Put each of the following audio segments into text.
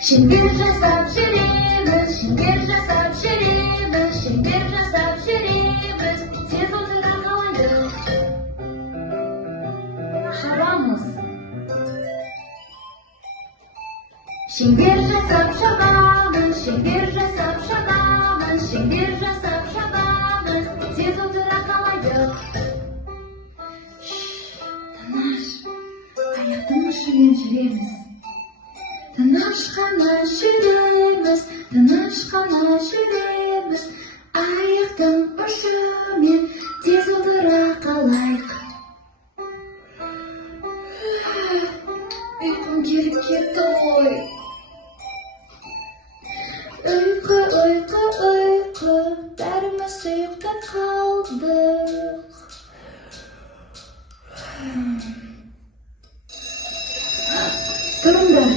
Şinger жасап жүреміз, шеңбер жасап жүреміз, шеңбер жасап жүреміз, тез отыра қалайық. Шабамыз. Шеңбер жасап шабамыз, шеңбер жасап шабамыз, шеңбер жасап шабамыз, тез отыра қалайық. Тыныш, аяқтың ұшымен жүреміз. Тыныш қана жүреміз, тыныш қана жүреміз, аяқтың ұшымен тез отыра қалайық. Ұйқым келіп кетті ғой. Ұйқы, ұйқы, ұйқы, бәріміз ұйықтап қалдық. Тұрыңдар,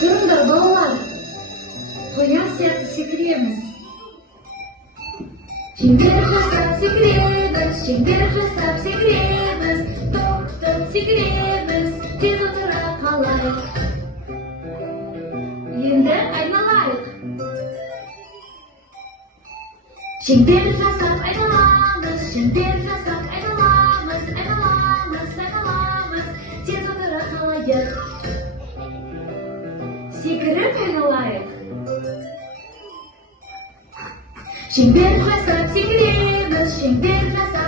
тұрыңдар балалар, қоян сияқты секіреміз. Шеңбер жасап секіреміз, шеңбер жасап секіреміз, тоқтап секіреміз, тез отыра қалайық. Енді айналайық. Шеңбер жасап айналамыз, шеңбер жасап айналамыз, айналамыз, айналамыз, тез отыра қалайық. Секіріп айналайық. Шеңбер жасап секіреміз, шеңбер жасап